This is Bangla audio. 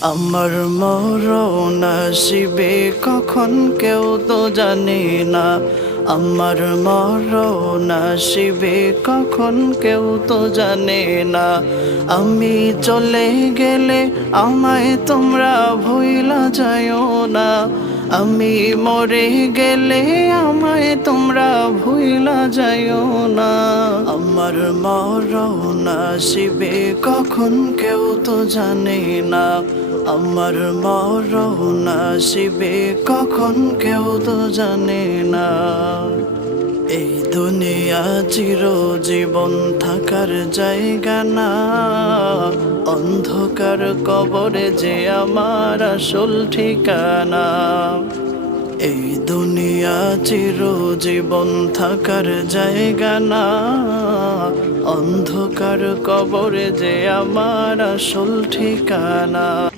আমার মরণ আসিবে কখন কেউ তো জানে না। আমার মরণ আসিবে কখন কেউ তো জানে না। আমি চলে গেলে আমায় তোমরা ভুইলা যাইও না। আমি মরে গেলে আমায় তোমরা ভুইলা যাইও না। আমার মরণ আসিবে কখন কেউ তো জানে না। আমার মরণ আসিবে কখন কেউ তো জানে না। এই দুনিয়া চিরজীবন থাকার জায়গা না। অন্ধকার কবরে যে আমার আসল ঠিকানা। এই দুনিয়া চিরজীবন থাকার জায়গা না। অন্ধকার কবরে যে আমার আসল ঠিকানা।